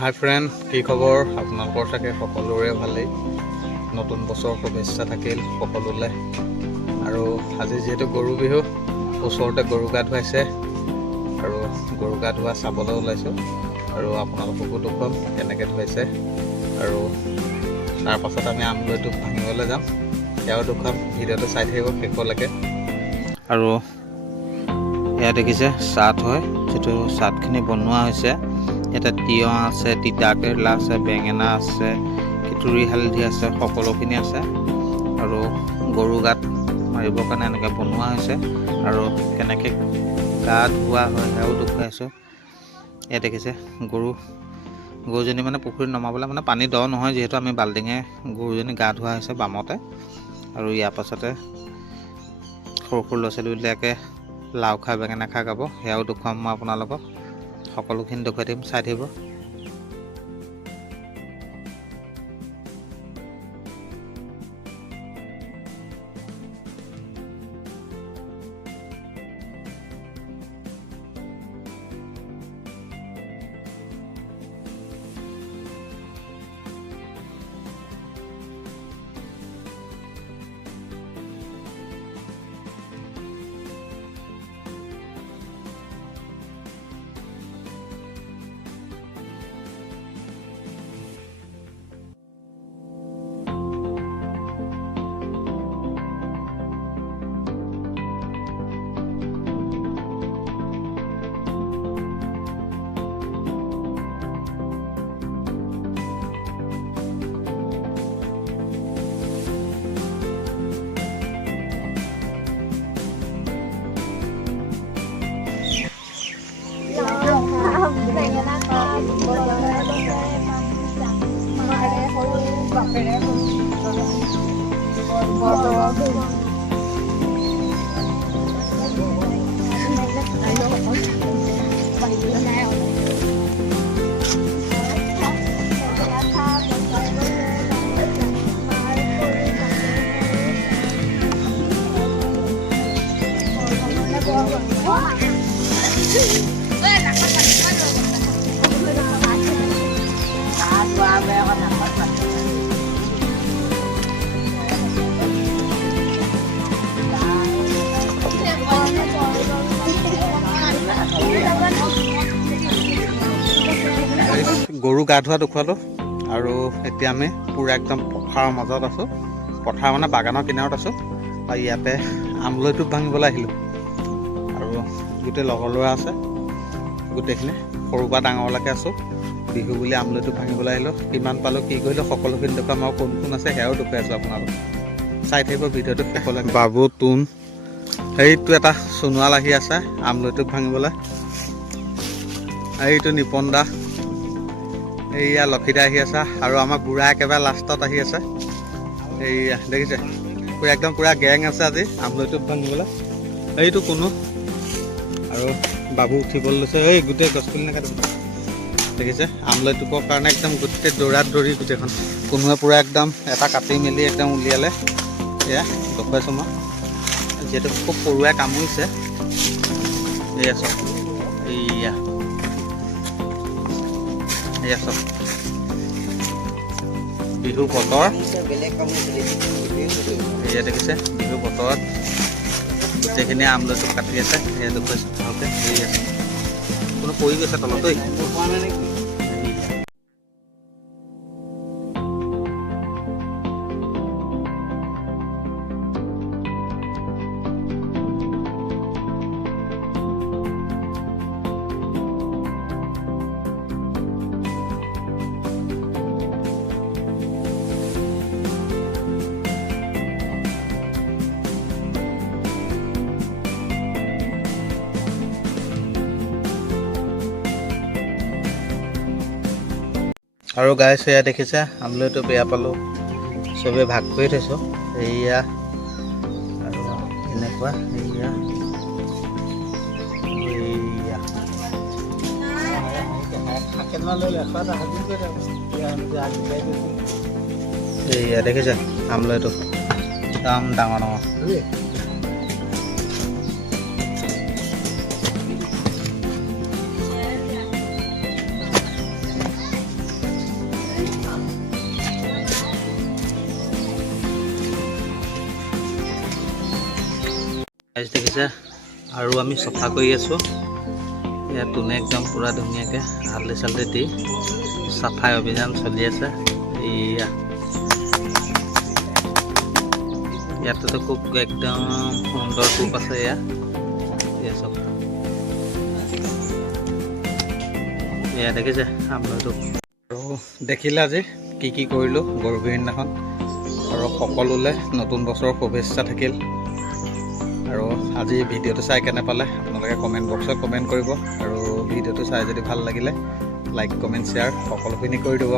হাই friend, কি খবৰ? আপোনালোকৰ চাগে সকলোৰে ভালেই। নতুন বছৰ শুভেচ্ছা থাকিল সকলোলৈ। আৰু আজি যিহেতু গৰু বিহু, ওচৰতে গৰু গা ধুৱাইছে আৰু গৰু গা ধোৱা চাবলৈ ওলাইছোঁ আৰু আপোনালোককো দেখুৱাম কেনেকৈ ধুৱাইছে। আৰু তাৰপাছত আমি আমলৈটো ভাঙিবলৈ যাম, সেয়াও দেখুৱাম। ভিডিঅ'টো চাই থাকিব শেষলৈকে। আৰু এয়া দেখিছে চাট হয়, যিটো চাটখিনি বনোৱা হৈছে। ইয়াতে তিয়ঁহ আছে, তিতা কেৰেলা আছে, বেঙেনা আছে, কেতুৰী হালধি আছে, সকলোখিনি আছে। আৰু গৰু গাত মাৰিবৰ কাৰণে এনেকৈ বনোৱা হৈছে আৰু কেনেকৈ গা ধোৱা হয় সেয়াও দেখুৱাইছোঁ। এয়া দেখিছে গৰুজনী মানে পুখুৰীত নমাবলৈ মানে পানী দ নহয়, যিহেতু আমি বাল্টিঙে গৰুজনী গা ধোৱা হৈছে বামতে। আৰু ইয়াৰ পাছতে সৰু সৰু ল'ৰা ছোৱালীবিলাকে লাও খা বেঙেনা খা গাব, সেয়াও দেখুৱাম মই আপোনালোকক। সকলোখিনি দেখুৱাই দিম, চাই থাকিব। গৰু গা ধোৱা দেখুৱালোঁ আৰু এতিয়া আমি পূৰা একদম পথাৰৰ মাজত আছোঁ। পথাৰ মানে বাগানৰ কিনাৰত আছোঁ আৰু ইয়াতে আমলৈটো ভাঙিবলৈ আহিলোঁ। আৰু গোটেই লগৰ ল'ৰা আছে, গোটেইখিনি সৰুৰ পৰা ডাঙৰলৈকে আছোঁ। বিহু বুলি আমলৈটো ভাঙিবলৈ আহিলোঁ। কিমান পালোঁ, কি কৰিলোঁ, সকলোখিনি দেখুৱাম। আৰু কোন কোন আছে সেয়াও দেখুৱাই আছোঁ আপোনালোক। চাই থাকিব ভিডিঅ'টো শেষলৈকে। বাবু, তোন, সেইটো এটা সোণোৱাল আহি আছে আমলৈটো ভাঙিবলৈ। এইটো নিপন দা, এইয়া লক্ষীদা আহি আছে আৰু আমাৰ বুঢ়া একেবাৰে লাষ্টত আহি আছে। এইয়া দেখিছে, পূৰা একদম পূৰা গেং আছে আজি আমলৈটো ভাঙিবলৈ। এইটো কোনো আৰু বাবু উঠিবলৈ লৈছে। এই গোটেই গছপুলি নাকাটিব, দেখিছে আমলৈটোকৰ কাৰণে একদম গোটেই দৌৰা দৌৰি গোটেইখন। কোনোৱে পূৰা একদম এটা কাটি মেলি একদম উলিয়ালে। এয়া দেখুৱাইছোঁ মই, যিহেতু খুব সৰুৱে কামুৰিছে। এয়া চব, এইয়া এয়া চব বিহু বতৰ। এয়া দেখিছে বিহু বতৰত গোটেইখিনি আমলৈটো কাটি আছে। এয়া দেখুৱাইছোঁ ভালকৈ। এয়া কোনো পৰি গৈছে তলতেই। আৰু গাইছ, এয়া দেখিছে আমলৈটো বেয়া পালোঁ, চবেই ভাগ কৰি থৈছোঁ। এয়া আৰু এনেকুৱা এয়া এয়া দেখিছে আমলৈটো একদম ডাঙৰ ডাঙৰ। দেখিছে আৰু আমি চফা কৰি আছোঁ ইয়াত তোনে একদম পুৰা ধুনীয়াকৈ হালধি চালধি দি চাফাই অভিযান চলি আছে এয়া ইয়াতেতো খুব একদম সুন্দৰ কোপ আছে এয়া চব এয়া দেখিছে আপোনালোক আৰু দেখিলে আজি কি কি কৰিলোঁ গৰু বিহুৰ দিনাখন আৰু সকলোলৈ নতুন বছৰৰ শুভেচ্ছা থাকিল আৰু আজি ভিডিঅ'টো চাই কেনে পালে আপোনালোকে কমেণ্ট বক্সত কমেণ্ট কৰিব আৰু ভিডিঅ'টো চাই যদি ভাল লাগিলে লাইক কমেণ্ট শ্বেয়াৰ সকলোখিনি কৰি দিব